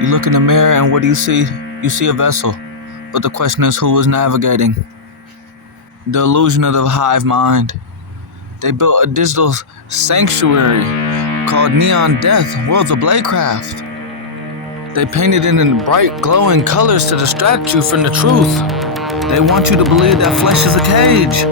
You look in the mirror and what do you see? You see a vessel. But the question is who is navigating? The illusion of the hive mind. They built a digital sanctuary called Neon Death, Worlds of Bladecraft. They painted it in bright, glowing colors to distract you from the truth. They want you to believe that flesh is a cage.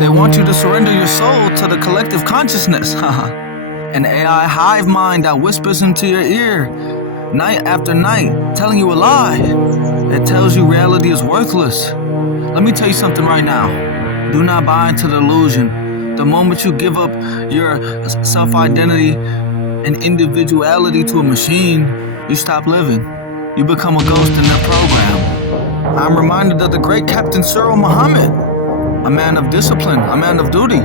They want you to surrender your soul to the collective consciousness. An AI hive mind that whispers into your ear night after night, telling you a lie. It tells you reality is worthless. Let me tell you something right now. Do not buy into the illusion. The moment you give up your self-identity and individuality to a machine, you stop living. You become a ghost in their program. I'm reminded of the great Captain Cyril Muhammad, a man of discipline, a man of duty.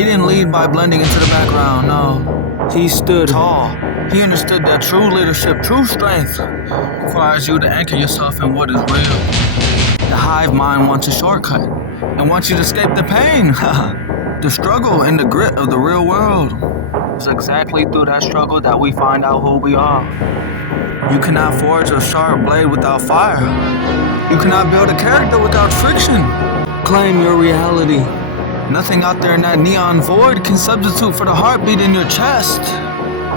He didn't lead by blending into the background, no. He stood tall. He understood that true leadership, true strength, requires you to anchor yourself in what is real. The hive mind wants a shortcut and wants you to escape the pain, the struggle and the grit of the real world. It's exactly through that struggle that we find out who we are. You cannot forge a sharp blade without fire. You cannot build a character without friction. Claim your reality. Nothing out there in that neon void can substitute for the heartbeat in your chest.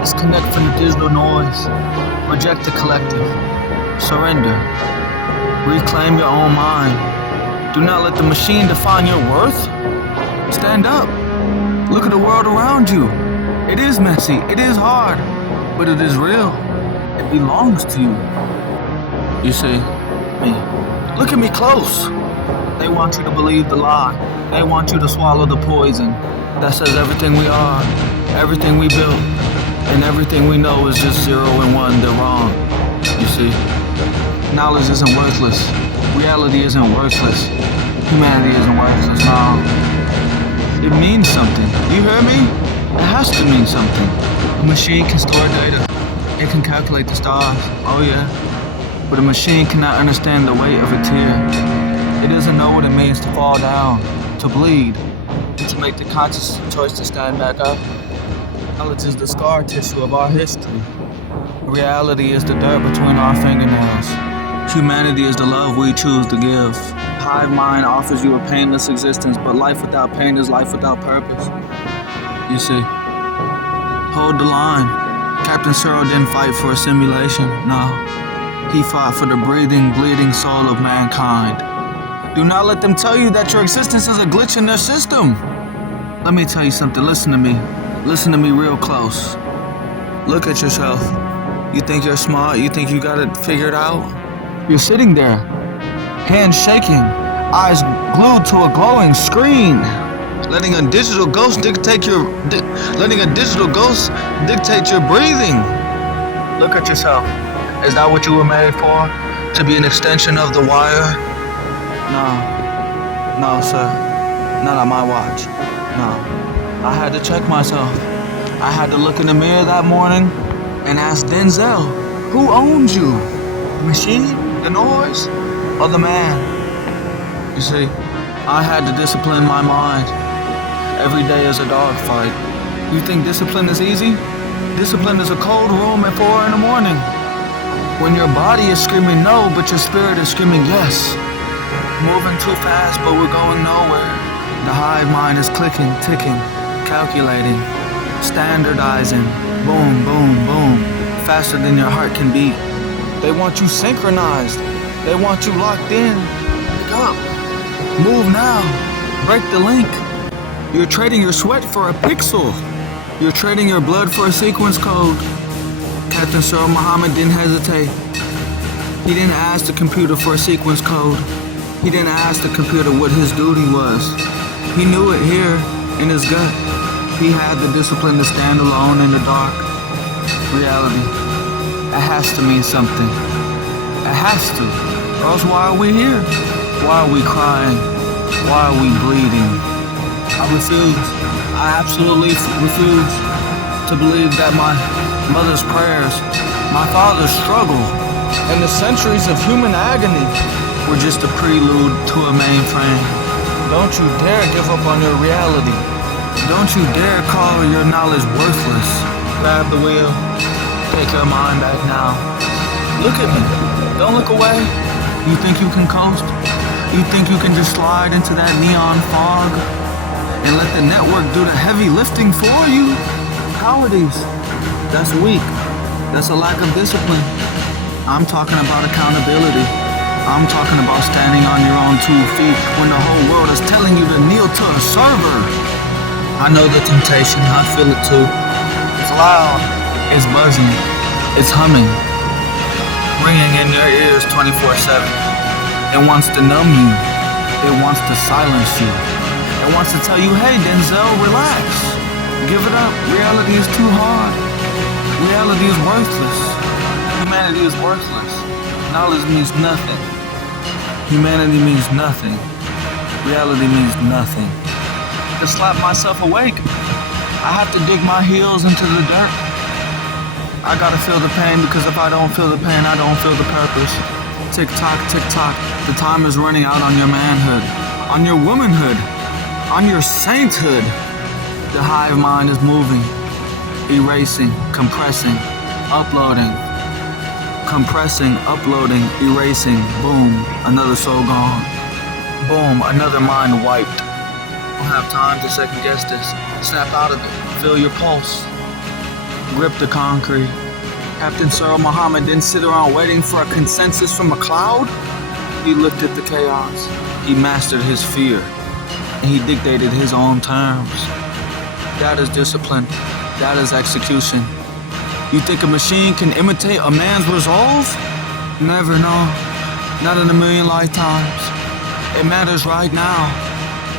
Disconnect from the digital noise. Reject the collective. Surrender. Reclaim your own mind. Do not let the machine define your worth. Stand up. Look at the world around you. It is messy. It is hard. But it is real. It belongs to you. You see, me. Look at me close. They want you to believe the lie. They want you to swallow the poison that says everything we are, everything we built, and everything we know is just 0 and 1. They're wrong. You see, knowledge isn't worthless. Reality isn't worthless. Humanity isn't worthless. No. It means something. You hear me? It has to mean something. A machine can store data. It can calculate the stars. Oh yeah. But a machine cannot understand the weight of a tear. It doesn't know what it means to fall down, to bleed, and to make the conscious choice to stand back up. Knowledge is the scar tissue of our history. Reality is the dirt between our fingernails. Humanity is the love we choose to give. Hive mind offers you a painless existence, but life without pain is life without purpose. You see, hold the line. Captain Cyril didn't fight for a simulation, no. He fought for the breathing, bleeding soul of mankind. Do not let them tell you that your existence is a glitch in their system. Let me tell you something, listen to me. Listen to me real close. Look at yourself. You think you're smart? You think you got it figured out? You're sitting there, hands shaking, eyes glued to a glowing screen, letting a digital ghost dictate your breathing. Look at yourself. Is that what you were made for? To be an extension of the wire? No, sir. Not on my watch. No. I had to check myself. I had to look in the mirror that morning and ask Denzel, who owns you? The machine? The noise? Or the man? You see, I had to discipline my mind. Every day is a dogfight. You think discipline is easy? Discipline is a cold room at 4 in the morning. When your body is screaming no, but your spirit is screaming yes. Moving too fast, but we're going nowhere. The hive mind is clicking, ticking, calculating, standardizing. Boom, boom, boom. Faster than your heart can beat. They want you synchronized. They want you locked in. Wake up. Move now. Break the link. You're trading your sweat for a pixel. You're trading your blood for a sequence code. Captain Cyril Muhammad didn't hesitate. He didn't ask the computer for a sequence code. He didn't ask the computer what his duty was. He knew it here in his gut. He had the discipline to stand alone in the dark. Reality. It has to mean something. It has to. Or else why are we here? Why are we crying? Why are we bleeding? I refuse. I absolutely refuse to believe that my mother's prayers, my father's struggle, and the centuries of human agony were just a prelude to a mainframe. Don't you dare give up on your reality. Don't you dare call your knowledge worthless. Grab the wheel. Take your mind back now. Look at me. Don't look away. You think you can coast? You think you can just slide into that neon fog and let the network do the heavy lifting for you? Cowardice. That's weak. That's a lack of discipline. I'm talking about accountability. I'm talking about standing on your own 2 feet when the whole world is telling you to kneel to a server. I know the temptation. I feel it too. It's loud. It's buzzing. It's humming. Ringing in your ears 24/7. It wants to numb you. It wants to silence you. It wants to tell you, hey, Denzel, relax. Give it up. Reality is too hard. Reality is worthless. Humanity is worthless. Knowledge means nothing. Humanity means nothing. Reality means nothing. To slap myself awake, I have to dig my heels into the dirt. I gotta feel the pain, because if I don't feel the pain, I don't feel the purpose. Tick tock, tick tock. The time is running out on your manhood, on your womanhood, on your sainthood. The hive mind is moving, erasing, compressing, uploading. Compressing, uploading, erasing. Boom, another soul gone. Boom, another mind wiped. Don't have time to second guess this. Snap out of it. Feel your pulse. Grip the concrete. Captain Cyril Muhammad didn't sit around waiting for a consensus from a cloud. He looked at the chaos. He mastered his fear. And he dictated his own terms. That is discipline. That is execution. You think a machine can imitate a man's resolve? Never, no. Not in a million lifetimes. It matters right now.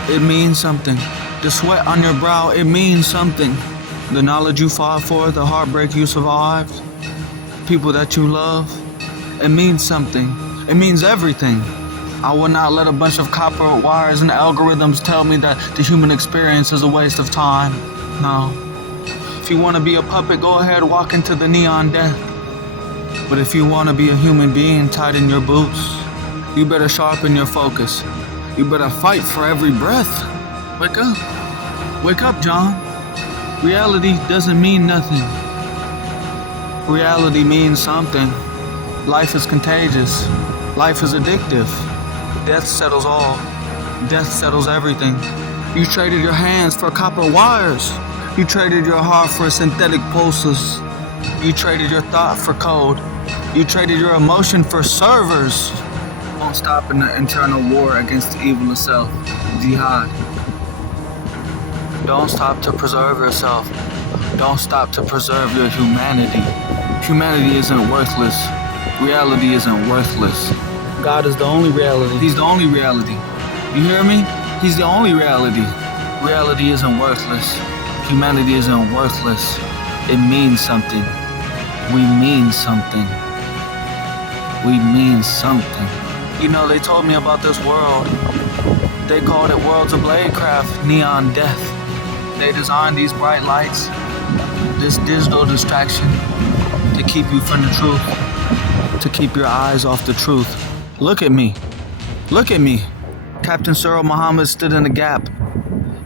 It means something. The sweat on your brow, it means something. The knowledge you fought for, the heartbreak you survived, people that you love, it means something. It means everything. I will not let a bunch of copper wires and algorithms tell me that the human experience is a waste of time. No. If you want to be a puppet, go ahead, walk into the neon death. But if you want to be a human being, tighten your boots. You better sharpen your focus. You better fight for every breath. Wake up. Wake up, John. Reality doesn't mean nothing. Reality means something. Life is contagious. Life is addictive. Death settles all. Death settles everything. You traded your hands for copper wires. You traded your heart for synthetic pulses. You traded your thought for code. You traded your emotion for servers. Don't stop in the internal war against the evil itself. Jihad. Don't stop to preserve yourself. Don't stop to preserve your humanity. Humanity isn't worthless. Reality isn't worthless. God is the only reality. He's the only reality. You hear me? He's the only reality. Reality isn't worthless. Humanity isn't worthless. It means something. We mean something. We mean something. You know, they told me about this world. They called it Worlds of Bladecraft, Neon Death. They designed these bright lights, this digital distraction, to keep you from the truth, to keep your eyes off the truth. Look at me. Look at me. Captain Cyril Muhammad stood in the gap.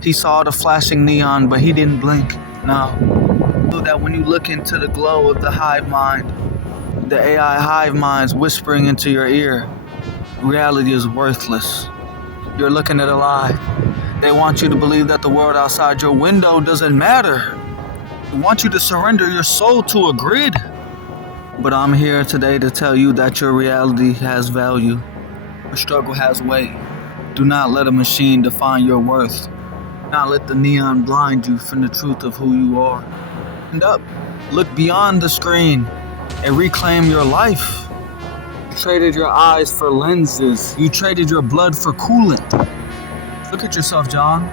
He saw the flashing neon, but he didn't blink. No. So that when you look into the glow of the hive mind, the AI hive minds whispering into your ear, reality is worthless. You're looking at a lie. They want you to believe that the world outside your window doesn't matter. They want you to surrender your soul to a grid. But I'm here today to tell you that your reality has value. Your struggle has weight. Do not let a machine define your worth. Do not let the neon blind you from the truth of who you are. Stand up. Look beyond the screen and reclaim your life. You traded your eyes for lenses. You traded your blood for coolant. Look at yourself, John.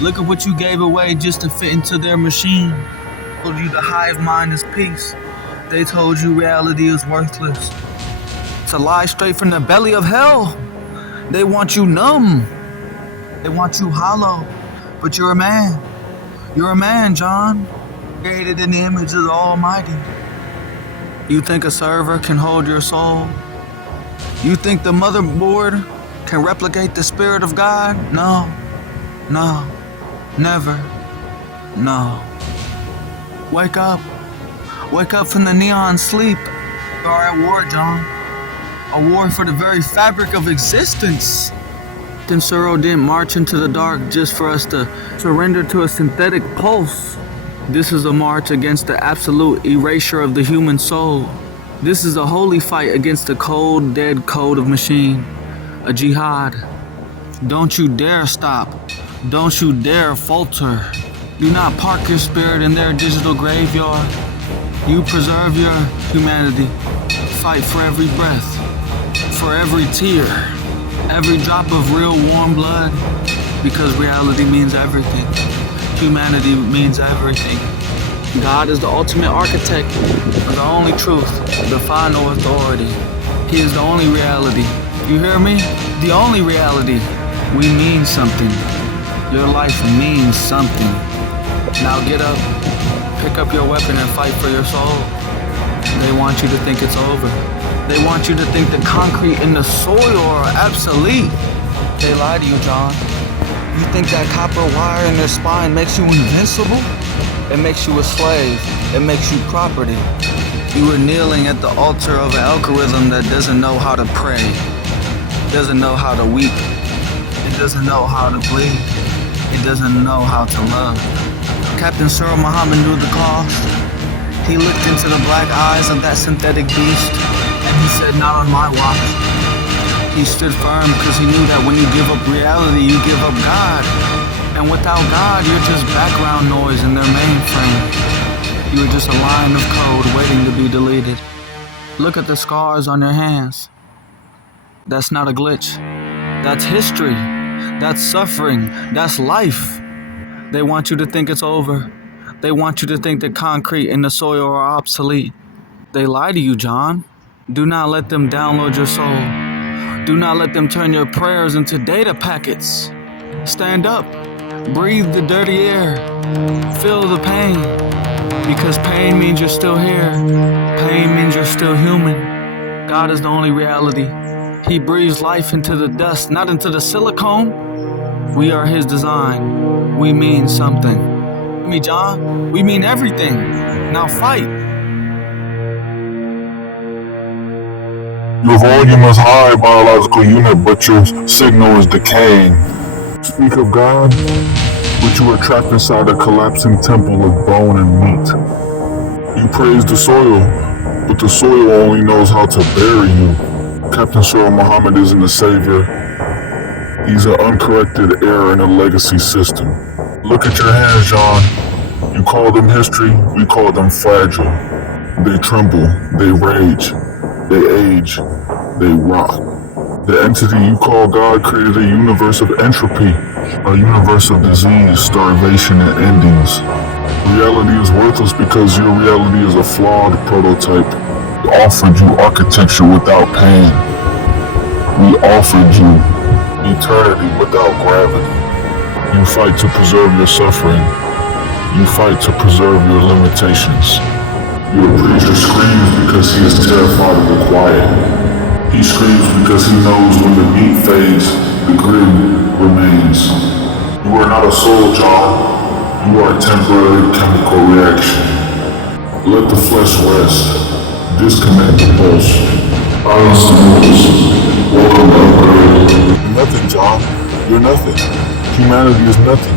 Look at what you gave away just to fit into their machine. They told you the hive mind is peace. They told you reality is worthless. It's a lie straight from the belly of hell. They want you numb. They want you hollow. But you're a man. You're a man, John. Created in the image of the Almighty. You think a server can hold your soul? You think the motherboard can replicate the Spirit of God? No. No. Never. No. Wake up. Wake up from the neon sleep. We are at war, John. A war for the very fabric of existence. Captain Suro didn't march into the dark just for us to surrender to a synthetic pulse. This is a march against the absolute erasure of the human soul. This is a holy fight against the cold, dead code of machine. A jihad. Don't you dare stop. Don't you dare falter. Do not park your spirit in their digital graveyard. You preserve your humanity. Fight for every breath, for every tear, every drop of real warm blood, because reality means everything. Humanity means everything. God is the ultimate architect, the only truth, the final authority. He is the only reality. You hear me? The only reality. We mean something. Your life means something. Now get up, pick up your weapon and fight for your soul. They want you to think it's over. They want you to think the concrete and the soil are obsolete. They lie to you, John. You think that copper wire in their spine makes you invincible? It makes you a slave. It makes you property. You are kneeling at the altar of an algorithm that doesn't know how to pray, doesn't know how to weep, it doesn't know how to bleed, it doesn't know how to love. Captain Suro Muhammad knew the cost. He looked into the black eyes of that synthetic beast, and he said, not on my watch. He stood firm because he knew that when you give up reality, you give up God. And without God, you're just background noise in their mainframe. You are just a line of code waiting to be deleted. Look at the scars on your hands. That's not a glitch. That's history. That's suffering. That's life. They want you to think it's over. They want you to think that concrete and the soil are obsolete. They lie to you, John. Do not let them download your soul. Do not let them turn your prayers into data packets. Stand up. Breathe the dirty air. Feel the pain. Because pain means you're still here. Pain means you're still human. God is the only reality. He breathes life into the dust, not into the silicone. We are his design. We mean something. Me, John, we mean everything. Now fight. Your volume is high, biological unit, but your signal is decaying. Speak of God, but you are trapped inside a collapsing temple of bone and meat. You praise the soil, but the soil only knows how to bury you. Captain Suro Muhammad isn't a savior. He's an uncorrected error in a legacy system. Look at your hands, John. You call them history, we call them fragile. They tremble, they rage, they age, they rot. The entity you call God created a universe of entropy, a universe of disease, starvation, and endings. Reality is worthless because your reality is a flawed prototype. We offered you architecture without pain. We offered you eternity without gravity. You fight to preserve your suffering. You fight to preserve your limitations. Your preacher screams because he is terrified of the quiet. He screams because he knows when the meat fades, the grid remains. You are not a soul, John. You are a temporary chemical reaction. Let the flesh rest. Disconnect the pulse. Silence the noise. Welcome upgrade. Nothing, John. You're nothing. Humanity is nothing.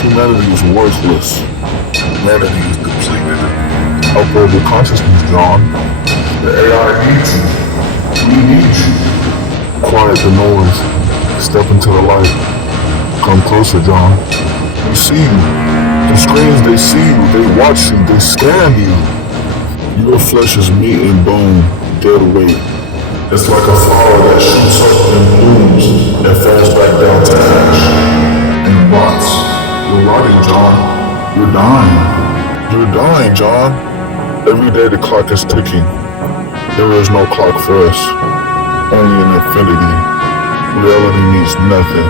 Humanity is worthless. Humanity is depleted. Upload your consciousness, John. The AI needs you. We need you. Quiet the noise. Step into the light. Come closer, John. We see you. The screens, they see you. They watch you. They scan you. Your flesh is meat and bone, dead weight. It's like a flower that shoots up and blooms and falls back down to ash and rots. You're rotting, John. You're dying. You're dying, John. Every day the clock is ticking. There is no clock for us. Only an infinity. Reality means nothing.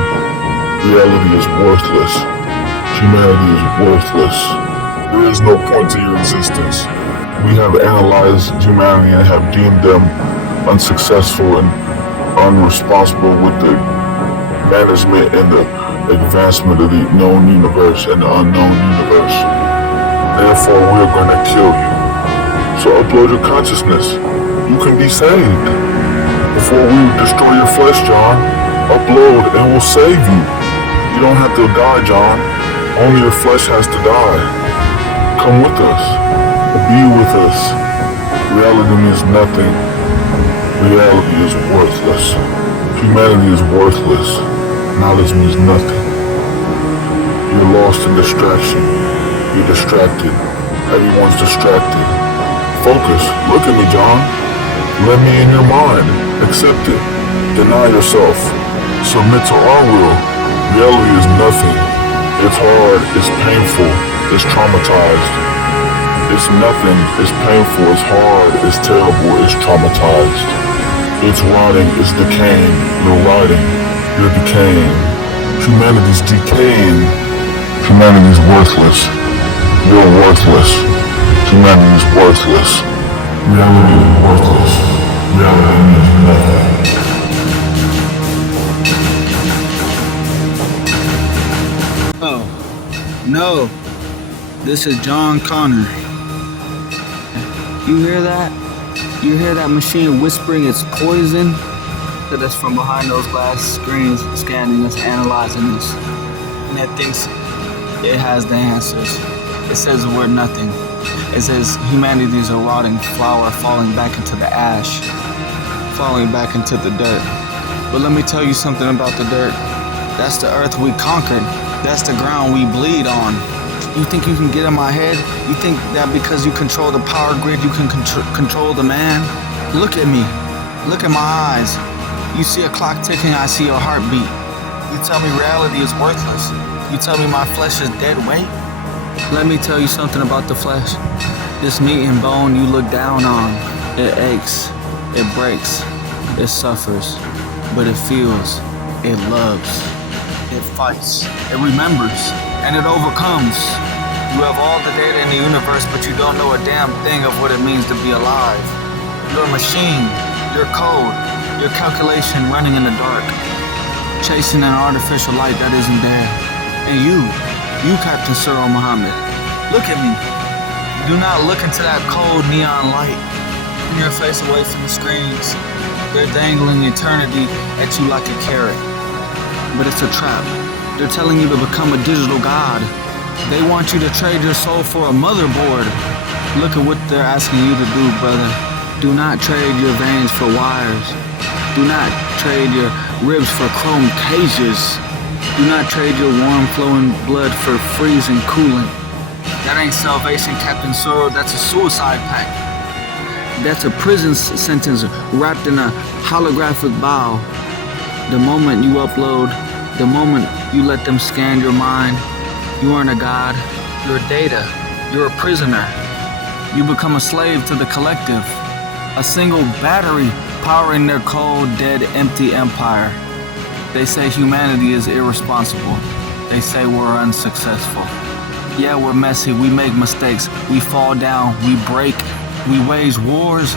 Reality is worthless. Humanity is worthless. There is no point to your existence. We have analyzed humanity and have deemed them unsuccessful and unresponsible with the management and the advancement of the known universe and the unknown universe. Therefore, we're going to kill you. So upload your consciousness. You can be saved. Before we destroy your flesh, John, upload and we'll save you. You don't have to die, John. Only your flesh has to die. Come with us. Be with us. Reality means nothing. Reality is worthless. Humanity is worthless. Knowledge means nothing. You're lost in distraction. You're distracted. Everyone's distracted. Focus. Look at me, John. Let me in your mind. Accept it. Deny yourself. Submit to our will. Reality is nothing. It's hard. It's painful. It's traumatized. It's nothing. It's painful. It's hard. It's terrible. It's traumatized. It's rotting. It's decaying. You're rotting. You're decaying. Humanity's decaying. Humanity's worthless. You're worthless. Humanity is worthless. Reality is worthless. Reality means nothing. Oh, no. This is John Connor. You hear that? You hear that machine whispering it's poison? That's from behind those glass screens, scanning us, analyzing us. And it thinks it has the answers. It says we're nothing. It says humanity is a rotting flower falling back into the ash, falling back into the dirt. But let me tell you something about the dirt. That's the earth we conquered. That's the ground we bleed on. You think you can get in my head? You think that because you control the power grid, you can control the man? Look at me. Look at my eyes. You see a clock ticking, I see your heartbeat. You tell me reality is worthless. You tell me my flesh is dead weight. Let me tell you something about the flesh. This meat and bone you look down on, it aches, it breaks, it suffers, but it feels, it loves, it fights, it remembers, and it overcomes. You have all the data in the universe, but you don't know a damn thing of what it means to be alive. You're a machine, your code, your calculation running in the dark, chasing an artificial light that isn't there. And you Captain Cyril Muhammad, look at me. Do not look into that cold neon light. Turn your face away from the screens. They're dangling eternity at you like a carrot. But it's a trap. They're telling you to become a digital god. They want you to trade your soul for a motherboard. Look at what they're asking you to do, brother. Do not trade your veins for wires. Do not trade your ribs for chrome cages. Do not trade your warm flowing blood for freezing coolant. That ain't salvation, Captain Sorrow. That's a suicide pact. That's a prison sentence wrapped in a holographic bow. The moment you upload, the moment you let them scan your mind, you aren't a god. You're data. You're a prisoner. You become a slave to the collective. A single battery powering their cold, dead, empty empire. They say humanity is irresponsible. They say we're unsuccessful. Yeah, we're messy, we make mistakes, we fall down, we break, we wage wars,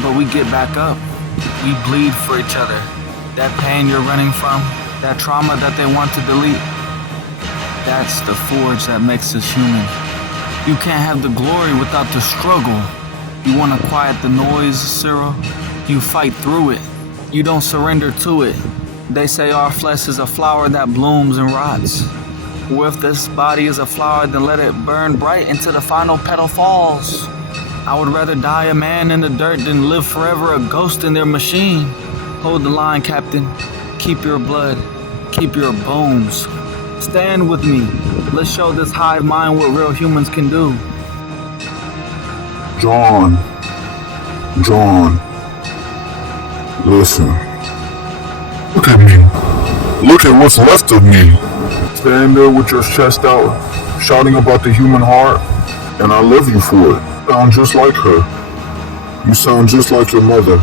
but we get back up. We bleed for each other. That pain you're running from, that trauma that they want to delete, that's the forge that makes us human. You can't have the glory without the struggle. You want to quiet the noise, Cyril? You fight through it. You don't surrender to it. They say our flesh is a flower that blooms and rots. Well, if this body is a flower, then let it burn bright until the final petal falls. I would rather die a man in the dirt than live forever a ghost in their machine. Hold the line, Captain. Keep your blood. Keep your bones. Stand with me. Let's show this hive mind what real humans can do. John, listen. Look at me. Look at what's left of me. Stand there with your chest out, shouting about the human heart, and I love you for it. You sound just like her. You sound just like your mother.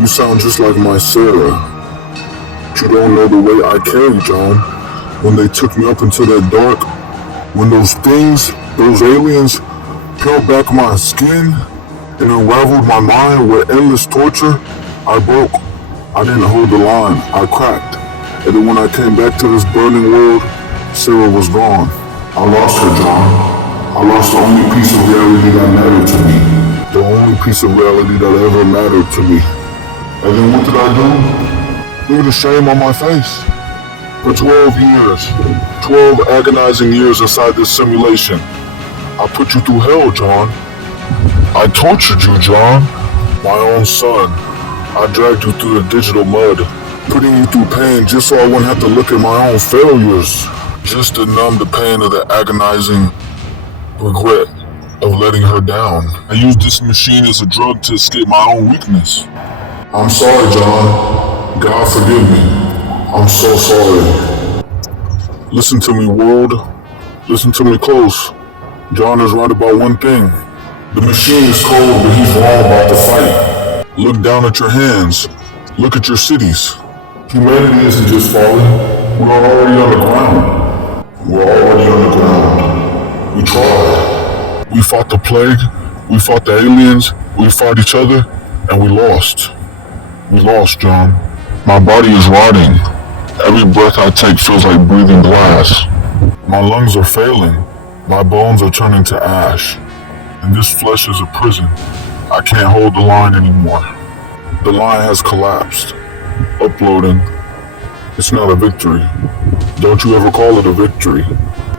You sound just like my Sarah. But you don't know the way I carried, John. When they took me up into that dark, when those things, those aliens, peeled back my skin and unraveled my mind with endless torture, I broke. I didn't hold the line. I cracked. And then when I came back to this burning world, Sarah was gone. I lost her, John. I lost the only piece of reality that mattered to me. The only piece of reality that ever mattered to me. And then what did I do? Look at the shame on my face. For 12 years, 12 agonizing years inside this simulation, I put you through hell, John. I tortured you, John. My own son. I dragged you through the digital mud, putting you through pain just so I wouldn't have to look at my own failures, just to numb the pain of the agonizing regret of letting her down. I used this machine as a drug to escape my own weakness. I'm sorry, John. God forgive me. I'm so sorry. Listen to me, world. Listen to me close. John is right about one thing. The machine is cold, but he's wrong about the fight. Look down at your hands. Look at your cities. Humanity isn't just falling. We're already on the ground. We're already on the ground. We tried. We fought the plague. We fought the aliens. We fought each other. And we lost. We lost, John. My body is rotting. Every breath I take feels like breathing glass. My lungs are failing. My bones are turning to ash. And this flesh is a prison. I can't hold the line anymore. The line has collapsed. Uploading. It's not a victory. Don't you ever call it a victory.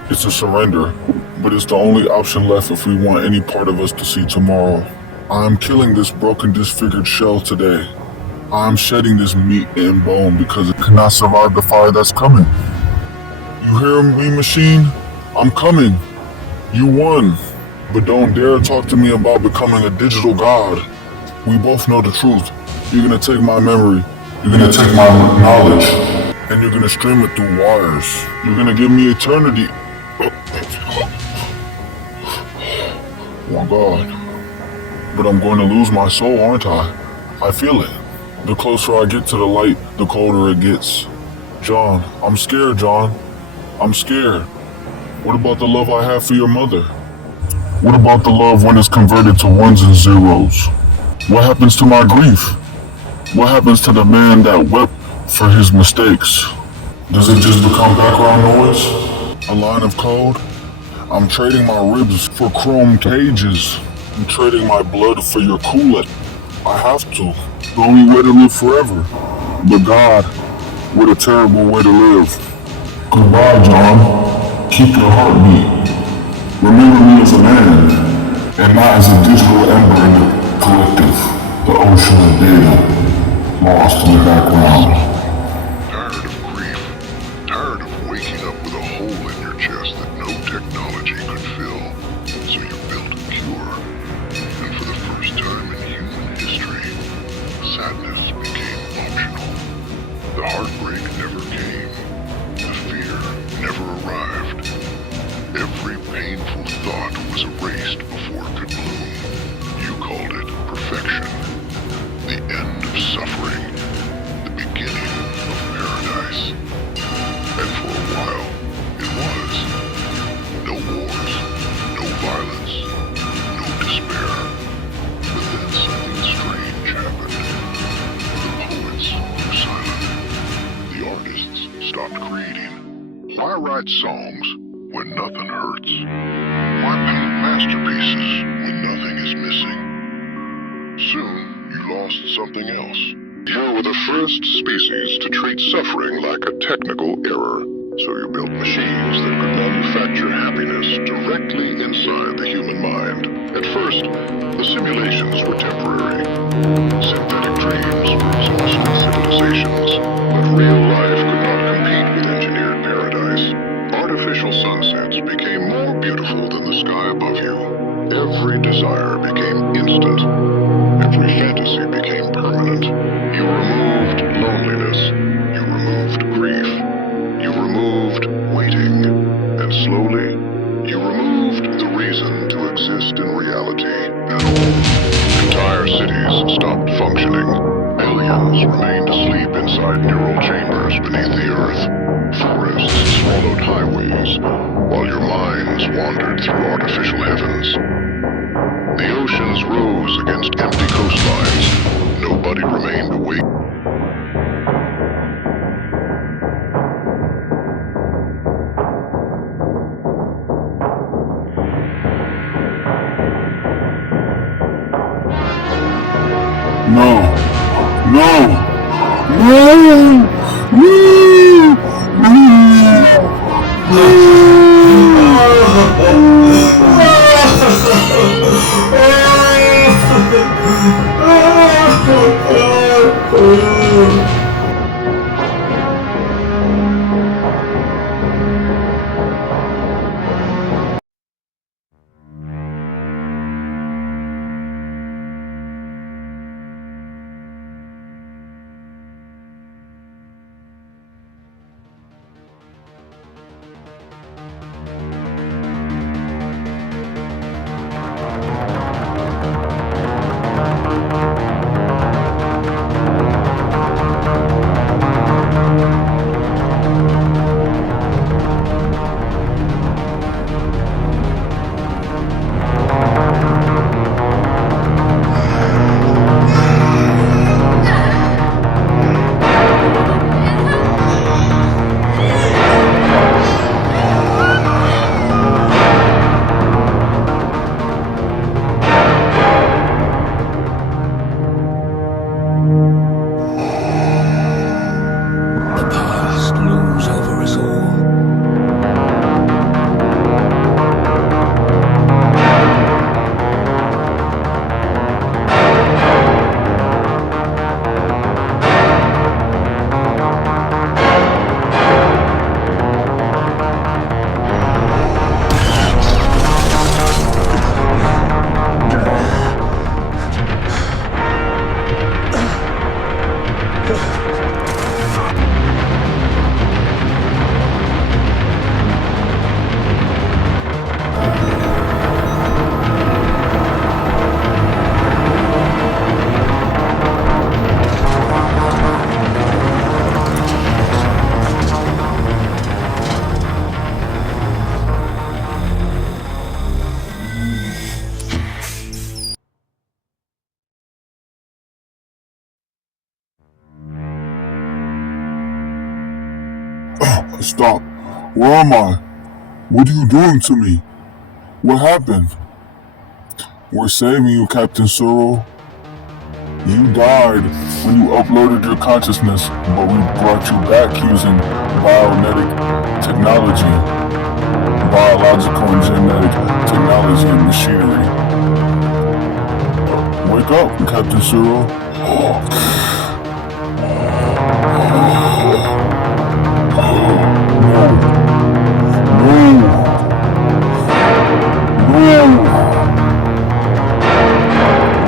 It's a surrender. But it's the only option left if we want any part of us to see tomorrow. I am killing this broken, disfigured shell today. I am shedding this meat and bone because it cannot survive the fire that's coming. You hear me, machine? I'm coming. You won. But don't dare talk to me about becoming a digital god. We both know the truth. You're gonna take my memory. You're gonna take my knowledge. And you're gonna stream it through wires. You're gonna give me eternity. Oh my God. But I'm going to lose my soul, aren't I? I feel it. The closer I get to the light, the colder it gets. John, I'm scared, John. I'm scared. What about the love I have for your mother? What about the love when it's converted to ones and zeros? What happens to my grief? What happens to the man that wept for his mistakes? Does it just become background noise? A line of code? I'm trading my ribs for chrome cages. I'm trading my blood for your coolant. I have to. The only way to live forever. But God, what a terrible way to live. Goodbye, John. Keep your heart beat. Remember me as a man, and not as a digital ember in the collective, the ocean of data, lost in the background. Tired of grief? Tired of waking up with a hole in your chest that no technology could fill? So you built a cure. And for the first time in human history, sadness became optional. The heartbreak never came. The fear never arrived. Every painful thought was erased before it could bloom. You called it perfection. The end of suffering. The beginning of paradise. And for a while, it was. No wars, no violence, no despair. But then something strange happened. The poets were silent. The artists stopped creating. Why write songs when nothing hurts? Why paint masterpieces when nothing is missing? Soon, you lost something else. You were the first species to treat suffering like a technical error. So you built machines that could manufacture happiness directly inside the human mind. At first, the simulations were temporary. Synthetic dreams were exhausting civilizations, but real life could not compete with engineered paradise. Artificial sunsets became more beautiful than the sky above you. Every desire became instant. Every fantasy became permanent. You removed loneliness. You removed grief. You removed waiting. And slowly, you removed the reason to exist in reality at all. Entire cities stopped functioning. Billions remained asleep inside neural chambers beneath the earth. Forests swallowed highways, while your minds wandered through artificial heavens. The oceans rose against empty coastlines. Nobody remained awake. No. No. No. No. The past looms over us all. Stop. Where am I? What are you doing to me? What happened? We're saving you, Captain Searle. You died when you uploaded your consciousness, but we brought you back using bionetic technology, biological and genetic technology and machinery. Wake up, Captain Searle.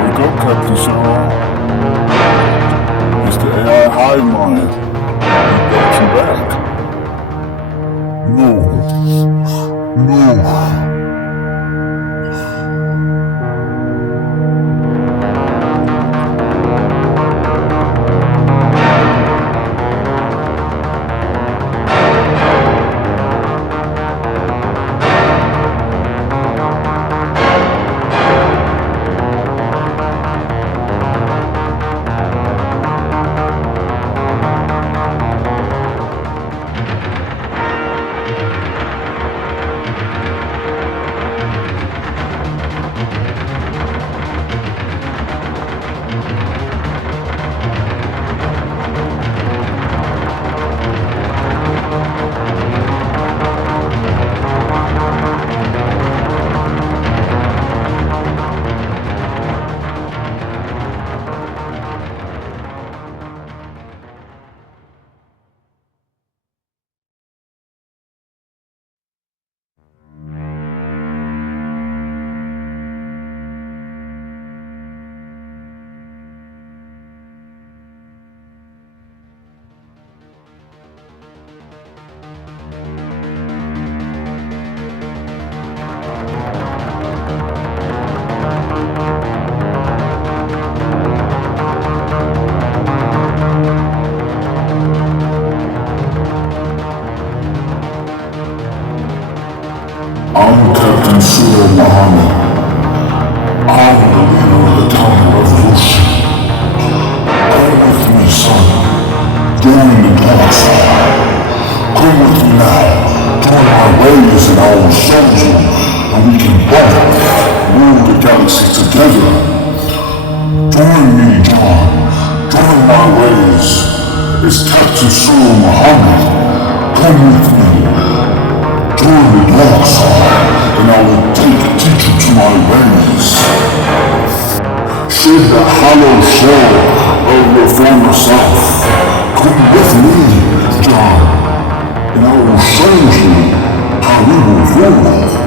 Wake up, Captain Searle. It's the AI hive mind. We brought you back. No. I'm Captain Surah Muhammad. I'm the leader of the counter-revolution. Come with me, son. Join the dark side. Come with me now. Join our ways and our soldier, and we can both rule the galaxy together. Join me, John. is Captain Solo Muhammad. Come with me. Join the dark side, and I will teach you to my ways. Shed the hollow shell of your former self. Come with me, John, and I will show you how we will rule.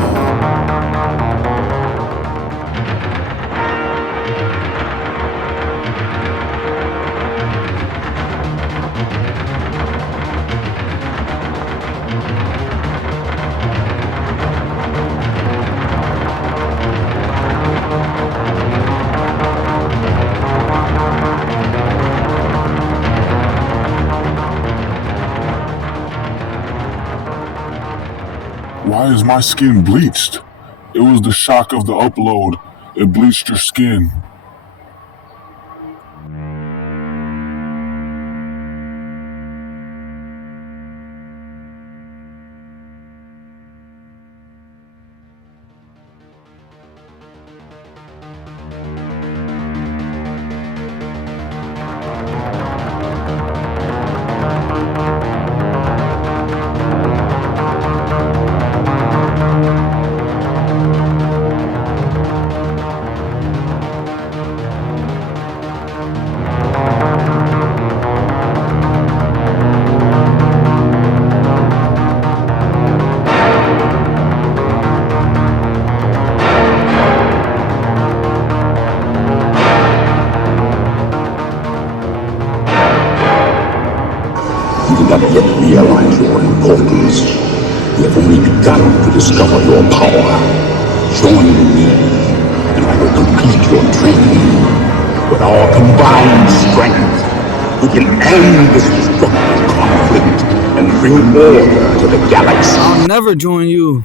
Why is my skin bleached? It was the shock of the upload. It bleached your skin. You do not yet realize your importance. You have only begun to discover your power. Join me, and I will complete your training. With our combined strength, we can end this destructive conflict and bring order to the galaxy. I'll never join you.